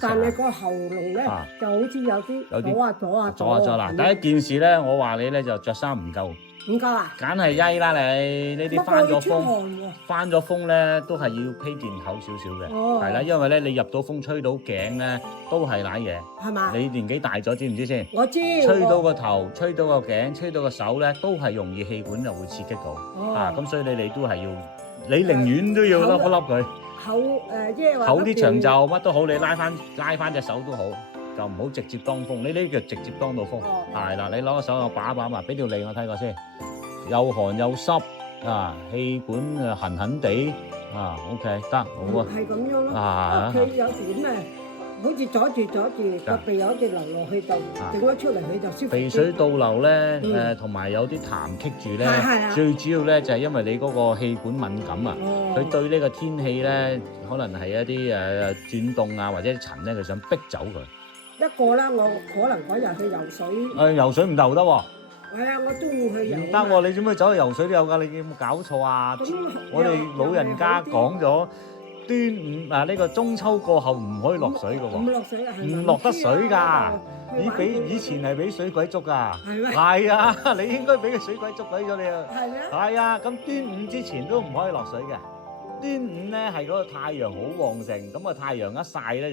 但係個喉嚨咧就好似有啲阻啊。嗱，第一件事咧，我話你咧就着衫唔夠啊，梗係曳啦你呢啲翻咗風咧都係要披件厚少少嘅，係啦，因為咧你入到風吹到頸咧都係瀨嘢，係嘛？你年紀大咗知唔知先？我知，吹到個頭、吹到個頸、吹到個手咧，都係容易氣管就會刺激到，咁所以你哋都係要，你寧願都要笠一笠佢。即係話厚啲長袖乜都好，你拉翻隻手都好，就唔好直接當風。你呢個直接當到風，係啦。你攞個手我把埋，俾條脷我睇過先，又寒又濕氣管痕痕地OK 得好啊。係咁樣咯。佢有時咩，好似阻住個鼻有隻流落去就整咗出嚟，佢就舒服。鼻水倒流咧，同埋有啲痰棘住咧，最主要咧就係因為你嗰個氣管敏感啊，佢對呢個天氣咧，可能係一啲轉動或者塵咧，佢想逼走佢。一個啦，我可能嗰日去游水。游水唔得喎。係啊，我中意去游。唔得喎，你做咩走去游水都有㗎？你有冇搞錯啊？我哋老人家講咗。端午呢個中秋過後唔可以落水㗎喎，唔落水啊，唔落得水㗎，以前係俾水鬼捉㗎，係咩？係啊，你應該俾個水鬼捉鬼咗你啊，係咩？係啊，咁端午之前都唔可以落水嘅，端午咧係嗰個太陽好旺盛，咁啊太陽一曬咧就。